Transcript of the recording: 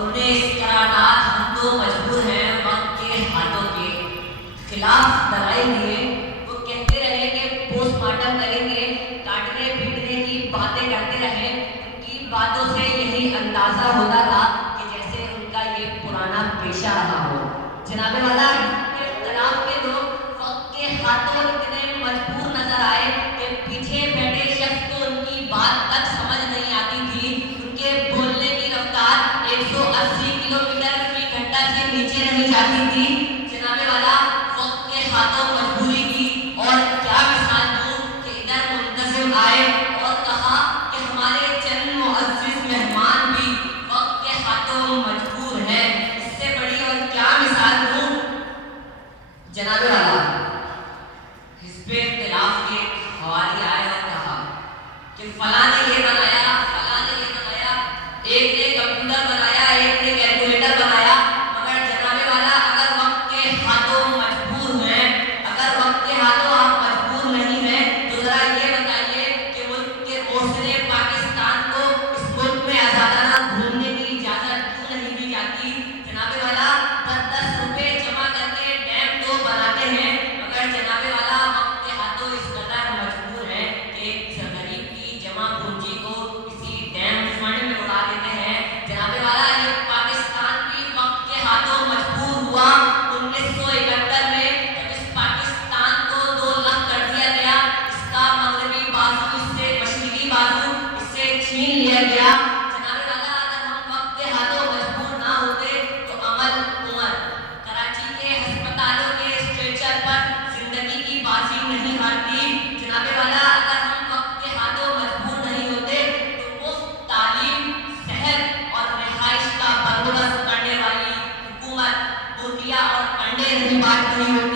اور انہیں اس قرارداد ہم تو مجبور ہیں وقت کے ہاتھوں کے خلاف دلائل دیے. وہ کہتے رہے کہ پوسٹ مارٹم کریں گے, کاٹنے پیٹنے کی باتیں کرتے رہے. ان کی باتوں سے یہی اندازہ ہوتا تھا کہ جیسے ان کا یہ پرانا پیشہ رہا ہو. جناب والا اختلاف کے لوگ وقت کے ہاتھوں اتنے مجبور نظر آئے کہ پیچھے بیٹھے شخص کو ان کی بات تک سمجھ نہیں آتی تھی. ان کے بولنے کی رفتار 180 کلومیٹر فی گھنٹہ سے نیچے نہیں جاتی تھی. جناب والا وقت کے ہاتھوں مجبوری کی اور کیا مثال دوں کہ ادھر منتظم آئے اور کہا کہ ہمارے چند معزز مہمان بھی وقت کے ہاتھوں مجبور ہیں. اس سے بڑی اور کیا مثال دوں. جناب والا حزب اختلاف کے حوالی آئے اور کہا کہ فلاں نے یہ بنایا, فلاں نے یہ بنایا, ایک نے کمپیوٹر بنایا, ایک نے کیلکولیٹر بنایا. مگر جناب والا اگر وقت کے ہاتھوں مجبور ہیں, اگر وقت کے ہاتھوں آپ مجبور نہیں ہیں, تو ذرا یہ بتائیے کہ ملک کے محسن پاکستان کو اس ملک میں آزادانہ گھومنے کی اجازت کیوں نہیں دی جاتی. جناب والا 10 روپے جمع کر کے ڈیم تو بناتے ہیں, مگر جناب والا وقت کے ہاتھوں اس قدر مجبور ہیں کہ ایک غریب کی جمع پونجی کو کسی ڈیم فنڈ میں اڑا دیتے ہیں. جناب والا یہ پاکستان بھی وقت کے ہاتھوں مجبور ہوا 1971 میں, جب اس پاکستان کو 2 لاکھ کر دیا گیا. اس کا مغربی بازو اس سے, مشرقی بازو اس سے چھین لیا گیا. جناب والا اگر ہم وقت کے ہاتھوں مجبور نہ ہوتے تو عمل عمر کراچی کے ہسپتالوں کے اسٹریچر پر زندگی کی بازی نہیں ہارتی. جناب والا اگر ہم وقت کے ہاتھوں مجبور نہیں ہوتے تو مفت تعلیم, صحت اور رہائش کا بندوبست کرنے والی حکومت بوٹیا اور انڈے نہیں بانٹ رہی ہوتی.